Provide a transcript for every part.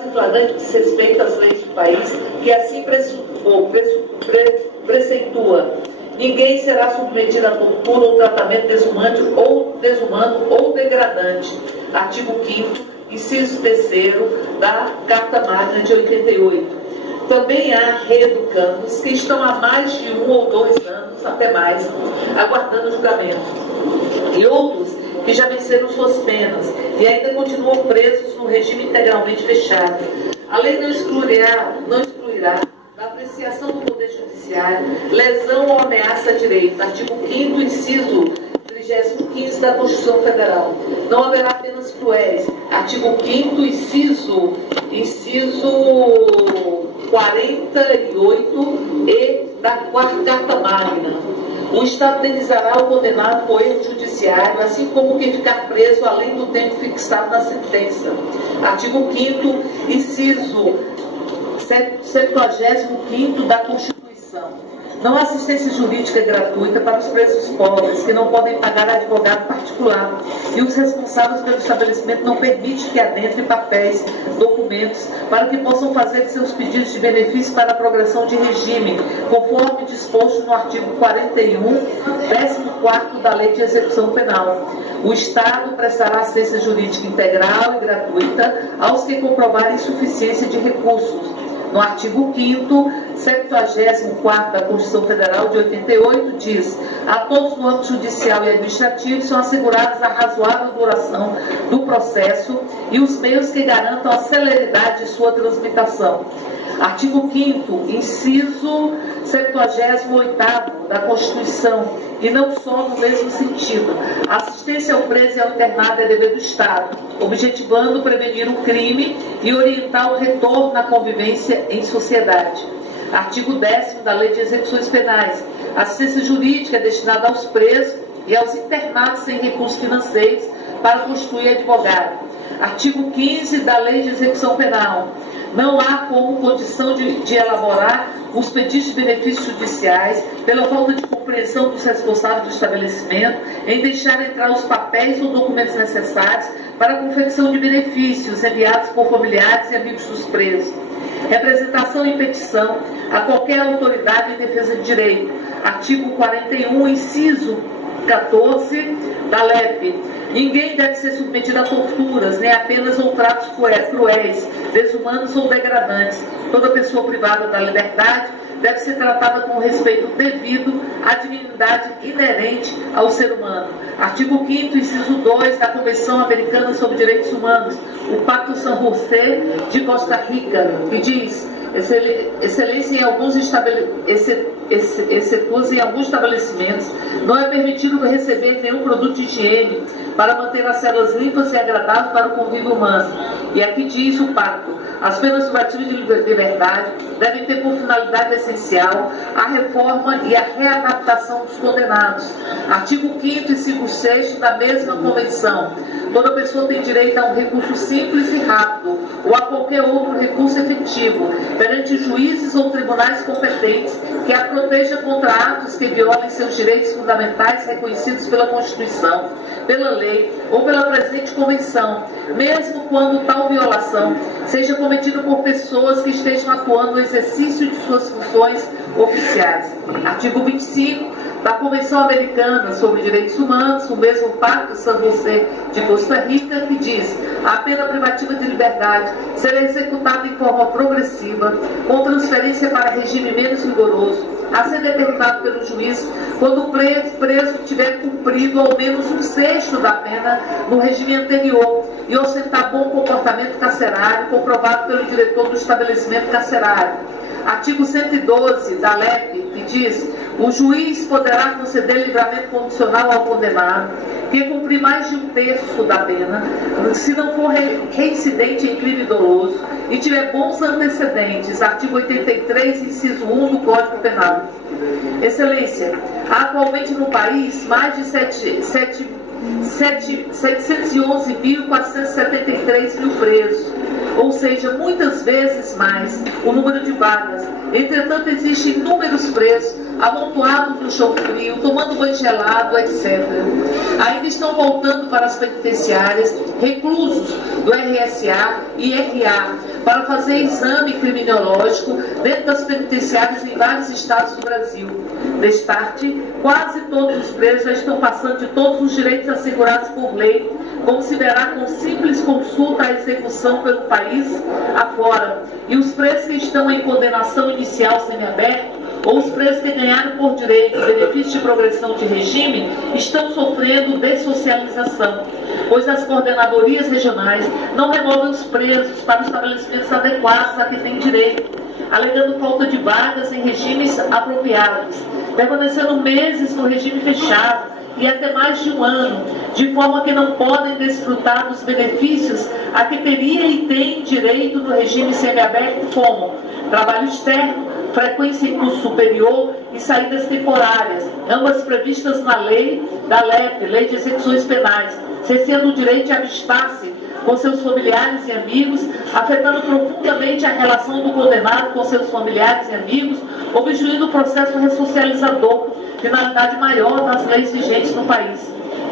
graves e flagrante desrespeito às leis do país, que assim preceitua. Ninguém será submetido a tortura ou tratamento desumano ou degradante. Artigo 5º, inciso 3º da Carta Magna de 88. Também há reeducandos que estão há mais de 1 ou 2 anos, até mais, aguardando julgamento. E outros que já venceram suas penas e ainda continuam presos no regime integralmente fechado. A lei não excluirá da apreciação do Poder Judiciário lesão ou ameaça a direito. Artigo 5º, inciso 35º da Constituição Federal. Não haverá penas cruéis. Artigo 5º, inciso 48 e da Carta Magna. O Estado indenizará o condenado por erro judiciário, assim como quem ficar preso além do tempo fixado na sentença. Artigo 5º, inciso 75º da Constituição. Não há assistência jurídica gratuita para os presos pobres, que não podem pagar advogado particular, e os responsáveis pelo estabelecimento não permitem que adentrem papéis, documentos, para que possam fazer seus pedidos de benefício para a progressão de regime, conforme disposto no artigo 41, 14º da Lei de Execução Penal. O Estado prestará assistência jurídica integral e gratuita aos que comprovarem insuficiência de recursos. No artigo 5º, 74º da Constituição Federal de 88, diz: a todos no âmbito judicial e administrativo são assegurados a razoável duração do processo e os meios que garantam a celeridade de sua transmutação. Artigo 5º, inciso 78º da Constituição, e não só no mesmo sentido. A assistência ao preso e ao internado é dever do Estado, objetivando prevenir o crime e orientar o retorno à convivência em sociedade. Artigo 10º da Lei de Execuções Penais. A assistência jurídica é destinada aos presos e aos internados sem recursos financeiros para constituir advogado. Artigo 15 da Lei de Execução Penal. Não há como condição de elaborar os pedidos de benefícios judiciais pela falta de compreensão dos responsáveis do estabelecimento em deixar entrar os papéis ou documentos necessários para a confecção de benefícios enviados por familiares e amigos dos presos. Representação em petição a qualquer autoridade em defesa de direito. Artigo 41, inciso 14 da LEP. Ninguém deve ser submetido a torturas, nem a penas ou tratos cruéis, desumanos ou degradantes. Toda pessoa privada da liberdade deve ser tratada com o respeito devido à dignidade inerente ao ser humano. Artigo 5º, inciso 2 da Convenção Americana sobre Direitos Humanos, o Pacto San José de Costa Rica, que diz: excelência em alguns estabelecimentos, não é permitido receber nenhum produto de higiene para manter as células limpas e agradáveis para o convívio humano. E aqui diz o pacto: as penas privativas de liberdade devem ter por finalidade essencial a reforma e a readaptação dos condenados. Artigo 5º, inciso 6 da mesma convenção. Toda pessoa tem direito a um recurso simples e rápido, ou a qualquer outro recurso efetivo, perante juízes ou tribunais competentes, que a proteja contra atos que violem seus direitos fundamentais reconhecidos pela Constituição, pela lei ou pela presente convenção, mesmo quando tal violação seja cometida por pessoas que estejam atuando no exercício de suas funções oficiais. Artigo 25 da Convenção Americana sobre Direitos Humanos, o mesmo Pacto San José de Costa Rica, que diz: a pena privativa de liberdade será executada em forma progressiva, com transferência para regime menos rigoroso, a ser determinado pelo juiz quando o preso tiver cumprido ao menos 1/6 da pena no regime anterior e ostentar bom comportamento carcerário comprovado pelo diretor do estabelecimento carcerário. Artigo 112 da LEP, que diz: o juiz poderá conceder livramento condicional ao condenado que cumprir mais de 1/3 da pena, se não for reincidente em crime doloso e tiver bons antecedentes. Artigo 83, inciso 1 do Código Penal. Excelência, há atualmente no país mais de 711.473 mil presos, ou seja, muitas vezes mais o número de vagas. Entretanto, existem inúmeros presos amontoados no chão frio, tomando banho gelado, etc. Ainda estão voltando para as penitenciárias reclusos do RSA e RA para fazer exame criminológico dentro das penitenciárias em vários estados do Brasil. Destarte, quase todos os presos já estão passando de todos os direitos assegurados por lei, como se verá com simples consulta à execução pelo país afora. E os presos que estão em condenação inicial semiaberta, ou os presos que ganharam por direito benefício de progressão de regime, estão sofrendo dessocialização, pois as coordenadorias regionais não removem os presos para os estabelecimentos adequados a que têm direito, alegando falta de vagas em regimes apropriados, permanecendo meses no regime fechado e até mais de um ano, de forma que não podem desfrutar dos benefícios a que teria e tem direito no regime semiaberto, como trabalho externo, frequência em curso superior e saídas temporárias, ambas previstas na lei da LEP, Lei de Execuções Penais, cessando o direito de avistar-se com seus familiares e amigos, afetando profundamente a relação do condenado com seus familiares e amigos, obstruindo o processo ressocializador, finalidade maior das leis vigentes no país.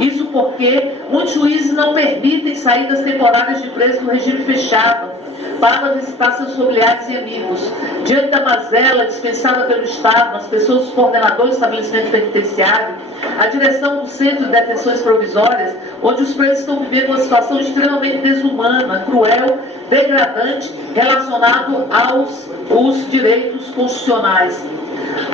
Isso porque muitos juízes não permitem saídas temporárias de preso no regime fechado para visitar seus familiares e amigos. Diante da mazela dispensada pelo Estado nas pessoas dos coordenadores do estabelecimento penitenciário, a direção do Centro de Detenções Provisórias, onde os presos estão vivendo uma situação extremamente desumana, cruel, degradante, relacionado aos direitos constitucionais.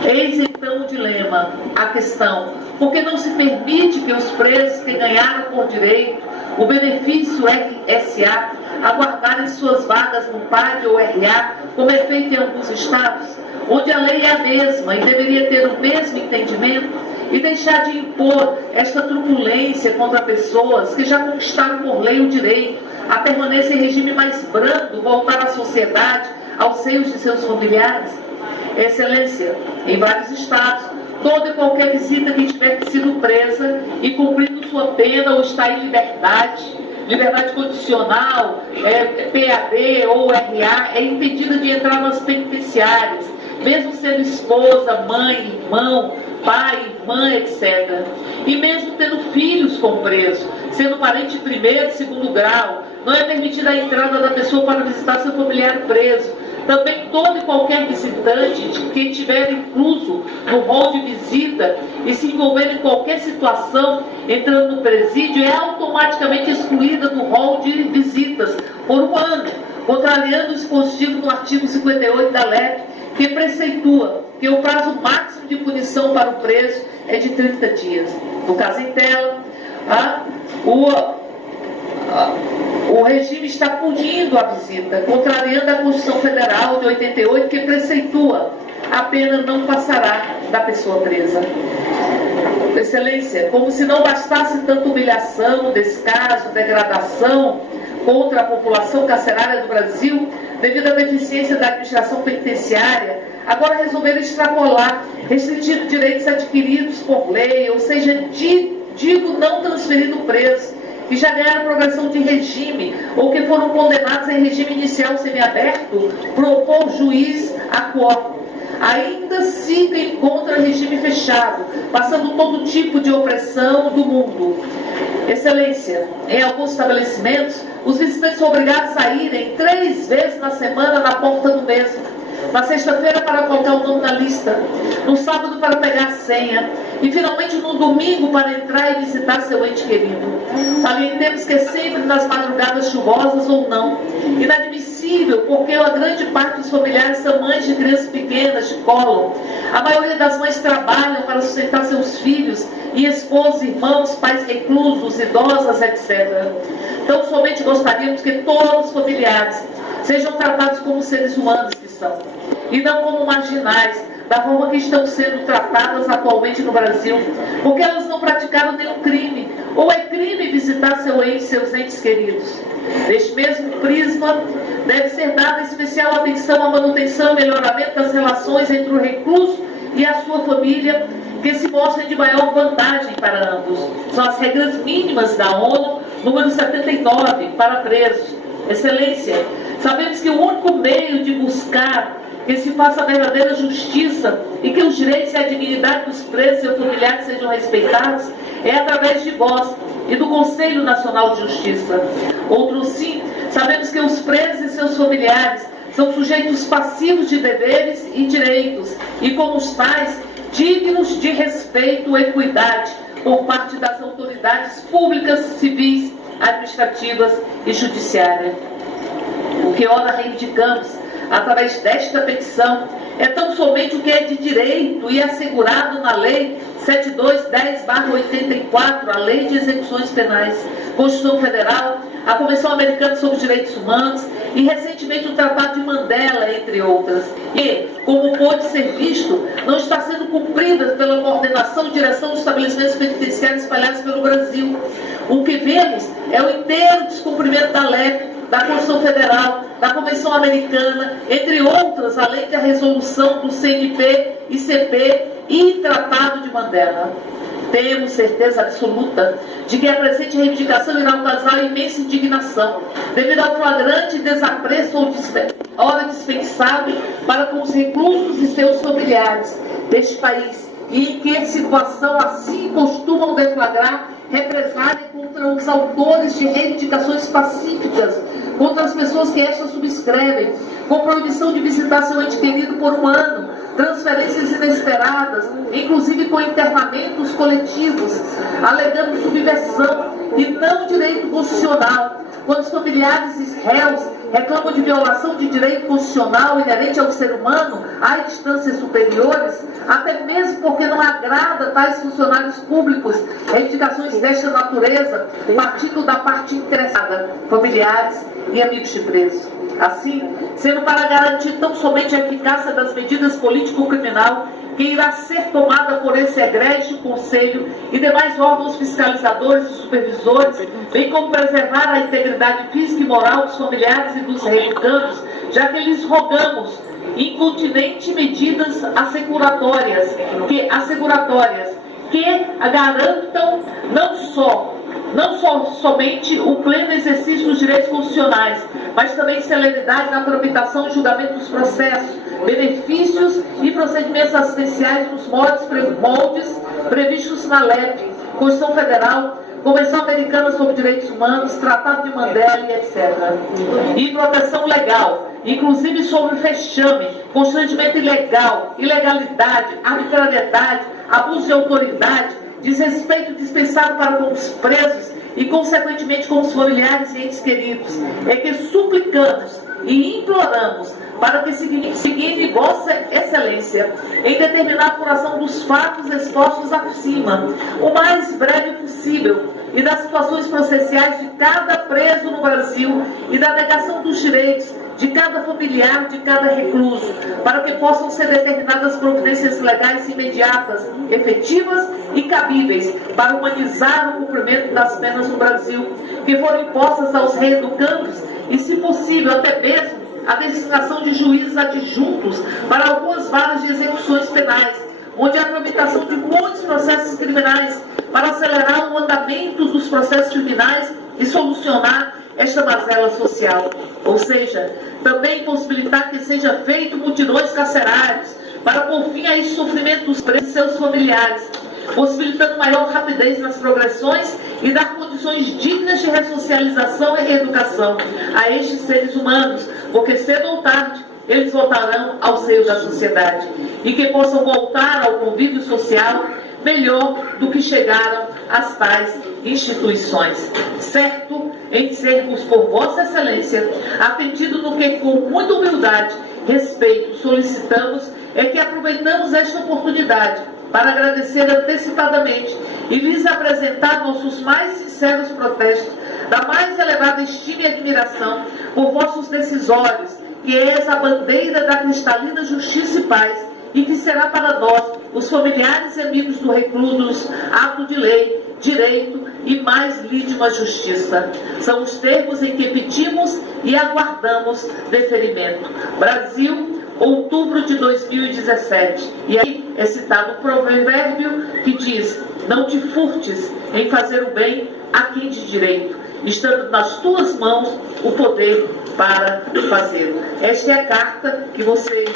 Eis então o dilema, a questão: por que não se permite que os presos que ganharam por direito o benefício RSA aguardarem suas vagas no PAD ou RA, como é feito em alguns estados, onde a lei é a mesma e deveria ter o mesmo entendimento, e deixar de impor esta truculência contra pessoas que já conquistaram por lei o direito a permanecer em regime mais brando, voltar à sociedade, aos seios de seus familiares? Excelência, em vários estados, toda e qualquer visita que tiver sido presa e cumprindo sua pena ou está em liberdade condicional, PAD ou RA, é impedida de entrar nas penitenciárias, mesmo sendo esposa, mãe, irmão, pai, irmã, etc. E mesmo tendo filhos com preso, sendo parente de primeiro e segundo grau, não é permitida a entrada da pessoa para visitar seu familiar preso. Também todo e qualquer visitante que estiver incluso no rol de visita e se envolver em qualquer situação entrando no presídio é automaticamente excluída do rol de visitas por um ano, contrariando o dispositivo do artigo 58 da LEP, que preceitua que o prazo máximo de punição para o preso é de 30 dias. No caso em tela, o regime está punindo a visita, contrariando a Constituição Federal de 88, que preceitua: a pena não passará da pessoa presa. Excelência, como se não bastasse tanta humilhação, descaso, degradação contra a população carcerária do Brasil, devido à deficiência da administração penitenciária, agora resolveram extrapolar, restringindo direitos adquiridos por lei, ou seja, digo não transferindo preso, que já ganharam progressão de regime ou que foram condenados em regime inicial semiaberto por juiz a quo, ainda seguem contra regime fechado, passando todo tipo de opressão do mundo. Excelência, em alguns estabelecimentos, os visitantes são obrigados a irem 3 vezes na semana na porta do mesmo. Na sexta-feira para colocar o nome na lista, no sábado para pegar a senha e finalmente no domingo para entrar e visitar seu ente querido. Salientemos que sempre nas madrugadas chuvosas ou não. Inadmissível, porque a grande parte dos familiares são mães de crianças pequenas de colo. A maioria das mães trabalham para sustentar seus filhos e esposos, irmãos, pais reclusos, idosas, etc. Então somente gostaríamos que todos os familiares sejam tratados como seres humanos que são, e não como marginais, da forma que estão sendo tratadas atualmente no Brasil, porque elas não praticaram nenhum crime, ou é crime visitar seus entes queridos. Neste mesmo prisma, deve ser dada especial atenção à manutenção e melhoramento das relações entre o recluso e a sua família, que se mostrem de maior vantagem para ambos. São as regras mínimas da ONU, número 79, para presos. Excelência, sabemos que o único meio de buscar que se faça a verdadeira justiça e que os direitos e a dignidade dos presos e seus familiares sejam respeitados é através de vós e do Conselho Nacional de Justiça. Outro sim, Sabemos que os presos e seus familiares são sujeitos passivos de deveres e direitos e, como os tais, dignos de respeito e equidade por parte das autoridades públicas, civis, administrativas e judiciárias. O que ora reivindicamos através desta petição é tão somente o que é de direito e assegurado na Lei 7210/84, a Lei de Execuções Penais, Constituição Federal, a Convenção Americana sobre os Direitos Humanos e, recentemente, o Tratado de Mandela, entre outras. E, como pode ser visto, não está sendo cumprida pela coordenação e direção dos estabelecimentos penitenciários espalhados pelo Brasil. O que vemos é o inteiro descumprimento da LEP, da Constituição Federal, da Convenção Americana, entre outras, além da resolução do CNP, ICP e Tratado de Mandela. Temos certeza absoluta de que a presente reivindicação irá causar imensa indignação, devido ao flagrante desapreço ou hora dispensado para com os reclusos e seus familiares deste país, e em que situação assim costumam deflagrar represália contra os autores de reivindicações pacíficas, contra as pessoas que estas subscrevem, com proibição de visitar seu ente querido por um ano, transferências inesperadas, inclusive com internamentos coletivos, alegando subversão e não direito constitucional, quando os familiares e réus reclamam de violação de direito constitucional inerente ao ser humano a instâncias superiores, até mesmo porque não agrada tais funcionários públicos reivindicações desta natureza, partindo da parte interessada, familiares e amigos de preso. Assim, sendo para garantir tão somente a eficácia das medidas político-criminal que irá ser tomada por esse egrégio Conselho e demais órgãos fiscalizadores e supervisores, bem como preservar a integridade física e moral dos familiares e dos reeducandos, já que lhes rogamos incontinente medidas asseguratórias que garantam não somente o pleno exercício dos direitos constitucionais, mas também celeridade na tramitação e julgamento dos processos, benefícios e procedimentos assistenciais nos moldes previstos na LEP, Constituição Federal, Convenção Americana sobre Direitos Humanos, Tratado de Mandela e etc. E proteção legal, inclusive sobre vexame, constrangimento ilegal, ilegalidade, arbitrariedade, abuso de autoridade, desrespeito dispensado para com os presos e, consequentemente, com os familiares e entes queridos, é que suplicamos e imploramos para que seguindo Vossa Excelência em determinar a apuração dos fatos expostos acima, o mais breve possível, e das situações processuais de cada preso no Brasil e da negação dos direitos de cada familiar, de cada recluso, para que possam ser determinadas providências legais imediatas, efetivas e cabíveis para humanizar o cumprimento das penas no Brasil, que foram impostas aos reeducandos e, se possível, até mesmo a designação de juízes adjuntos para algumas varas de execuções penais, onde a tramitação de muitos processos criminais para acelerar o andamento dos processos criminais e solucionar esta mazela social. Ou seja, também possibilitar que seja feito mutirões carcerários para pôr fim a este sofrimento dos presos e seus familiares, possibilitando maior rapidez nas progressões e dar condições dignas de ressocialização e reeducação a estes seres humanos, porque cedo ou tarde eles voltarão ao seio da sociedade e que possam voltar ao convívio social melhor do que chegaram às tais instituições. Certo em sermos por Vossa Excelência, atendido no que com muita humildade, respeito, solicitamos, é que aproveitamos esta oportunidade para agradecer antecipadamente e lhes apresentar nossos mais sinceros protestos, da mais elevada estima e admiração por vossos decisórios, que és a bandeira da cristalina justiça e paz, e que será para nós, os familiares e amigos do recluso, ato de lei, direito e mais lídima justiça. São os termos em que pedimos e aguardamos deferimento. Brasil, outubro de 2017. E aí é citado o provérbio que diz: não te furtes em fazer o bem a quem de direito, estando nas tuas mãos o poder para fazê-lo. Esta é a carta que vocês